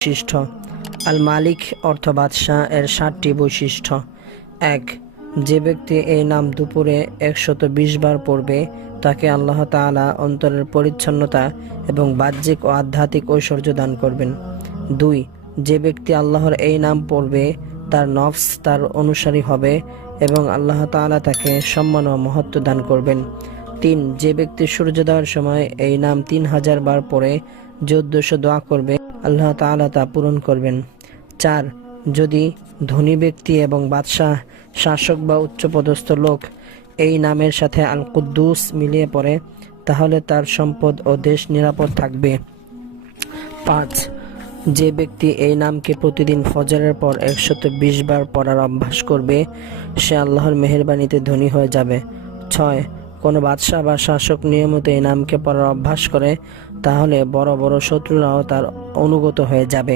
বৈশিষ্ট্য। আল মালিক অর্থ বাদশাহ এর 7টি বৈশিষ্ট্য। 1. যে ব্যক্তি এই নাম দুপুরে 120 বার পড়বে তাকে আল্লাহ তাআলা অন্তরের পরিচ্ছন্নতা এবং বাহ্যিক ও আধ্যাত্মিক ঐশ্বর্য দান করবেন। 2. যে ব্যক্তি আল্লাহর এই নাম পড়বে তার নফস তার অনুসারী হবে এবং আল্লাহ তাআলা তাকে সম্মান ও মহত্ব দান করবেন। 3. যে ব্যক্তি সূর্যোদয়ের সময় এই নাম 3000 বার পড়ে যে উদ্দেশ্য দোয়া করবে আল্লাহ তাআলা তা পূরণ করবেন। 4. যদি ধনী ব্যক্তি এবং বাদশাহ, শাসক বা উচ্চপদস্থ লোক এই নামের সাথে আল কুদ্দুস মিলিয়ে পড়ে তাহলে তার সম্পদ ও দেশ নিরাপদ থাকবে। 5. যে ব্যক্তি এই নামকে প্রতিদিন ফজরের পর 120 বার পড়ার অভ্যাস করবে সে আল্লাহর মেহেরবানিতে ধনী হয়ে যাবে। 6. কোনো বাদশাহ বা শাসক নিয়মিত এই নামকে পড়ার অভ্যাস করে তাহলে বড় বড় শত্রুরাও তার অনুগত হয়ে যাবে।